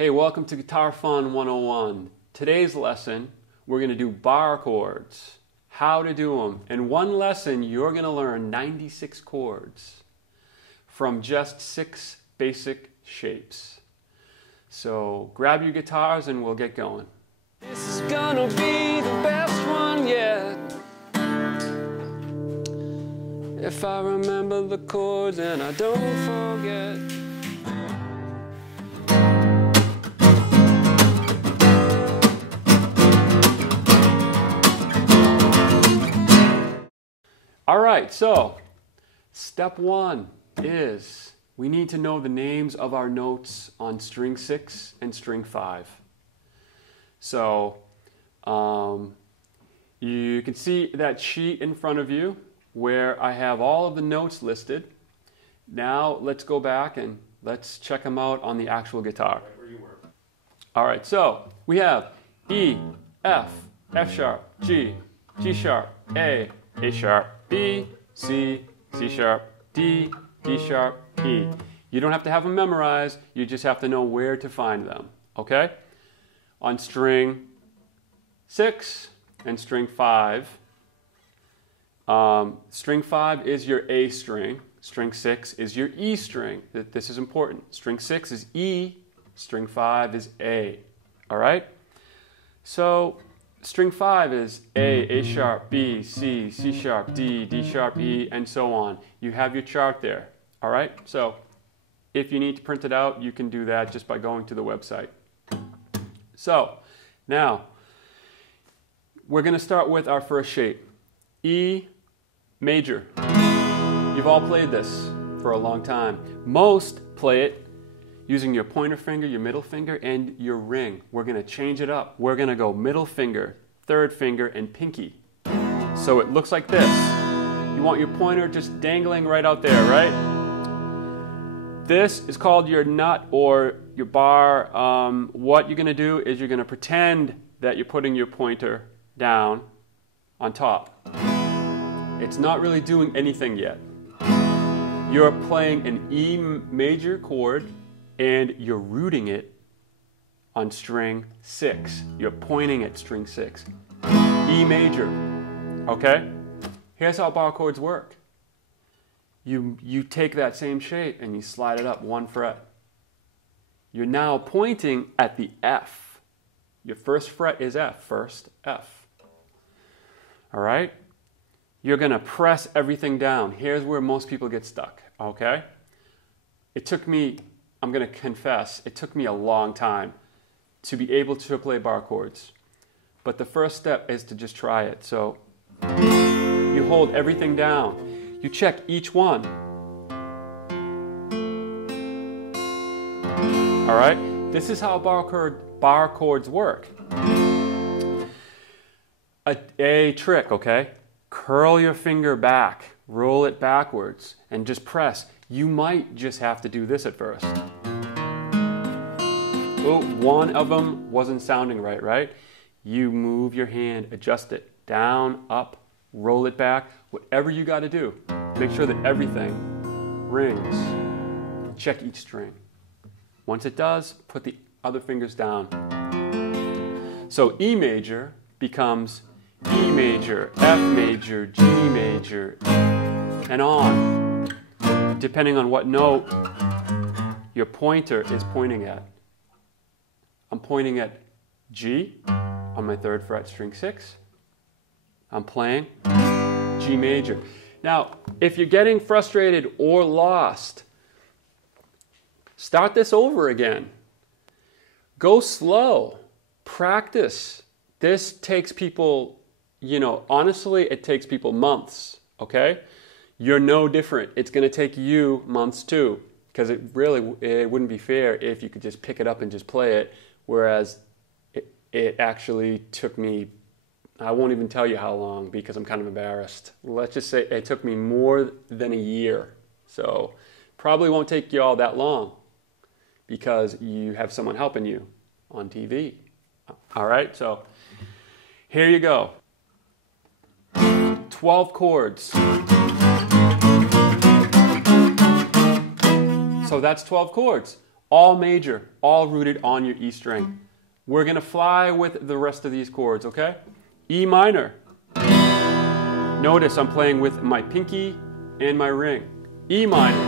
Hey, welcome to Guitar Fun 101. Today's lesson, we're going to do bar chords, how to do them. In one lesson, you're going to learn 96 chords from just 6 basic shapes. So grab your guitars and we'll get going. This is gonna be the best one yet. If I remember the chords and I don't forget. All right, so step 1 is we need to know the names of our notes on string 6 and string 5. So you can see that sheet in front of you where I have all of the notes listed. Now let's go back and let's check them out on the actual guitar. All right, so we have E, F, F sharp, G, G sharp, A sharp, B, C, C sharp, D, D sharp, E. You don't have to have them memorized, you just have to know where to find them, okay? On string 6 and string 5, string 5 is your A string, string 6 is your E string. This is important. String 6 is E, string 5 is A, all right? So string 5 is A sharp, B, C, C sharp, D, D sharp, E, and so on. You have your chart there, all right? So if you need to print it out, you can do that just by going to the website. So now we're going to start with our first shape, E major. You've all played this for a long time. Most play it using your pointer finger, your middle finger, and your ring. We're going to change it up. We're going to go middle finger, third finger, and pinky. So it looks like this. You want your pointer just dangling right out there, right? This is called your nut or your bar. What you're going to do is you're going to pretend that you're putting your pointer down on top. It's not really doing anything yet. You're playing an E major chord and you're rooting it on string 6. You're pointing at string 6. E major, okay? Here's how bar chords work. You take that same shape and you slide it up 1 fret. You're now pointing at the F. Your first fret is F, first F. All right? You're going to press everything down. Here's where most people get stuck, okay? It took me, I'm going to confess, it took me a long time to be able to play bar chords. But the first step is to just try it. So you hold everything down. You check each one. All right? This is how bar chords work. A trick, okay? Curl your finger back, roll it backwards, and just press. You might just have to do this at first. Oh, one of them wasn't sounding right, right? You move your hand, adjust it, down, up, roll it back, whatever you got to do. Make sure that everything rings. Check each string. Once it does, put the other fingers down. So E major becomes E major, F major, G major, and on, depending on what note your pointer is pointing at. I'm pointing at G on my 3rd fret, string 6. I'm playing G major. Now, if you're getting frustrated or lost, start this over again. Go slow. Practice. This takes people, honestly, it takes people months, okay? You're no different. It's going to take you months too, because it wouldn't be fair if you could just pick it up and just play it, whereas it actually took me, I won't even tell you how long because I'm kind of embarrassed. Let's just say it took me more than a year. So probably won't take you all that long because you have someone helping you on TV. All right, so here you go. 12 chords. So that's 12 chords. all major, all rooted on your E string. We're going to fly with the rest of these chords, okay? E minor. Notice I'm playing with my pinky and my ring. E minor.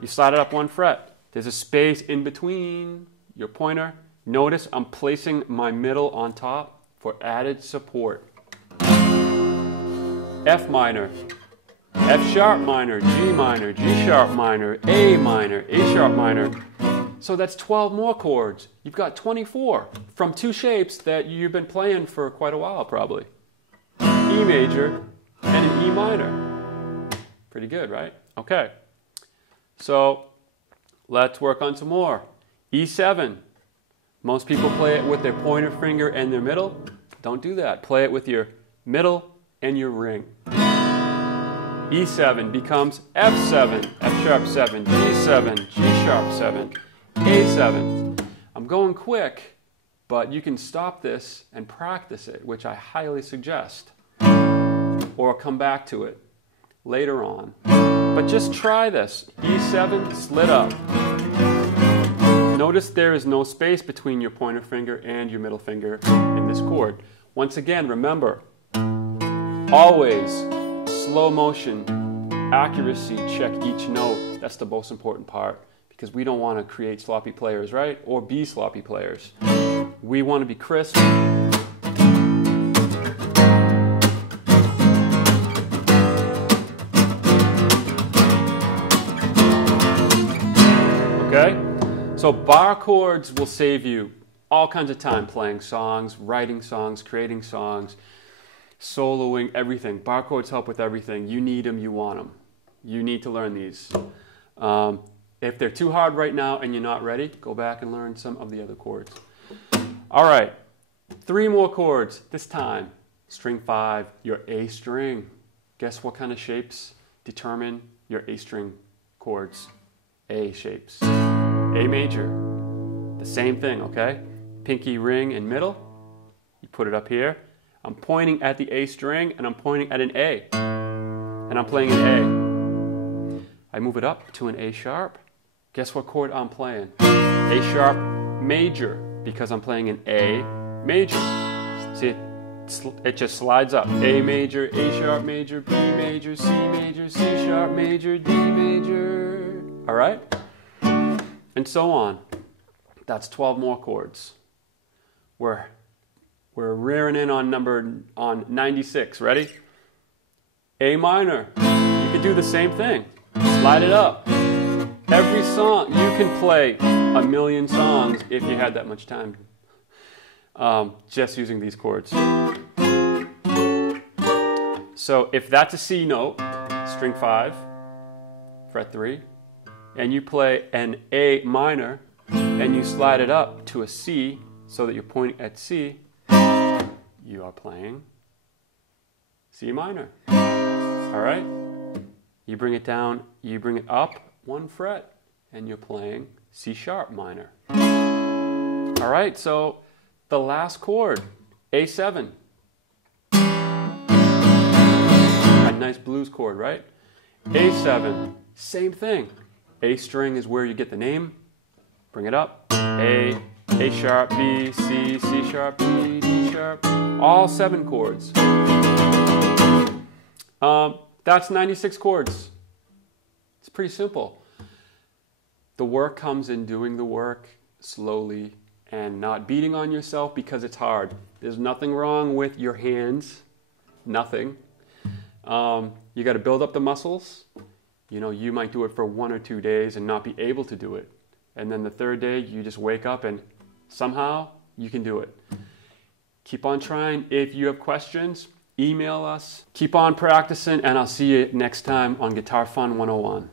You slide it up 1 fret. There's a space in between your pointer. Notice I'm placing my middle on top for added support. F minor. F sharp minor, G minor, G sharp minor, A minor, A sharp minor. So that's 12 more chords. You've got 24 from 2 shapes that you've been playing for quite a while probably. E major and an E minor. Pretty good, right? Okay. So let's work on some more. E7. Most people play it with their pointer finger and their middle. Don't do that. Play it with your middle and your ring. E7 becomes F7, F sharp 7, G7, G sharp 7, A7. I'm going quick, but you can stop this and practice it, which I highly suggest. Or come back to it later on. But just try this. E7, slit up. Notice there is no space between your pointer finger and your middle finger in this chord. Once again, remember, always slow motion, accuracy, check each note. That's the most important part because we don't want to create sloppy players, right? Or be sloppy players. We want to be crisp. Okay? So bar chords will save you all kinds of time playing songs, writing songs, creating songs, soloing, everything. Bar chords help with everything. You need them, you want them. You need to learn these. If they're too hard right now and you're not ready, go back and learn some of the other chords. All right, 3 more chords. This time, string 5, your A string. Guess what kind of shapes determine your A string chords? A shapes. A major. The same thing, okay? Pinky, ring, and middle. You put it up here. I'm pointing at the A string and I'm pointing at an A. And I'm playing an A. I move it up to an A sharp. Guess what chord I'm playing? A sharp major, because I'm playing an A major. See, it just slides up. A major, A sharp major, B major, C major, C sharp major, D major. All right? And so on. That's 12 more chords. We're rearing in on 96. Ready? A minor. You could do the same thing. Slide it up. Every song, you can play a million songs if you had that much time. Just using these chords. So if that's a C note, string 5, fret 3, and you play an A minor, and you slide it up to a C so that you're pointing at C, you are playing C minor. All right? You bring it down, you bring it up 1 fret, and you're playing C sharp minor. All right, so the last chord, A7. A nice blues chord, right? A7, same thing. A string is where you get the name. Bring it up. A sharp, B, C, C sharp, B, D sharp. All 7 chords. That's 96 chords. It's pretty simple. The work comes in doing the work slowly and not beating on yourself because it's hard. There's nothing wrong with your hands. Nothing. You got to build up the muscles. You know, you might do it for 1 or 2 days and not be able to do it. And then the 3rd day, you just wake up and somehow you can do it. Keep on trying. If you have questions, email us. Keep on practicing, and I'll see you next time on Guitar Fun 101.